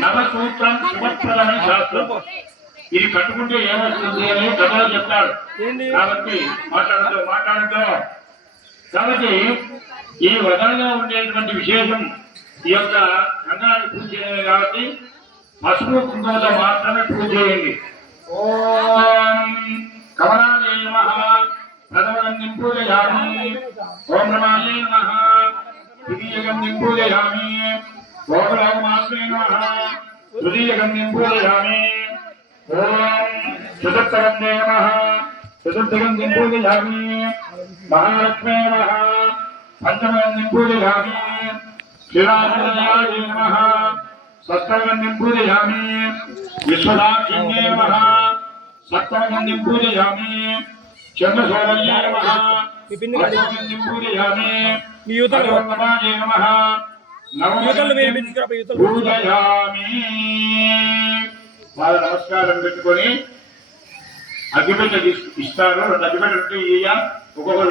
నవసూత్రం శుభప్రదమైన శాస్త్రం. ఇది కట్టుకుంటే ఏమొస్తుంది అని కథలో చెప్తాడు. కాబట్టి మాట్లాడుతూ కాబట్టి ఈ వదనలో ఉండేటువంటి విశేషం ఈ యొక్క కంకణాన్ని పూజ చేయలేదు. కాబట్టి పసుపు కుంకుమతో మాత్రమే పూజ చేయండి. ఓం కమలాలే నమః ప్రథమగంధిం పూజయామి. ఓం నమాలే నమః ద్వితీయగంధిం పూజయామి. ఓం రామాస్మే నమః తృతీయగంధిం పూజయామి. ఓం చతుర్థగంధే నమః చతుర్థగంధిం పూజయామి. మహాలక్ష్మే నమః పంచమగంధిం పూజయామి. శ్రీరామచంద్రాయ నమః షష్ఠగంధిం పూజయామి. విశ్వదాక్షిణ్యే నమః సప్తమగంధిం పూజయామి. చంద్రశోభన్యే నమః అష్టమగంధిం పూజయామి. భగవన్నమాయ నమః నవమగంధిం పూజయామి. వాళ్ళ నమస్కారం పెట్టుకొని అగ్గిపెట్టె ఇస్తారు. 2 అగ్గిపెట్టెలు ఒక్కొక్కరు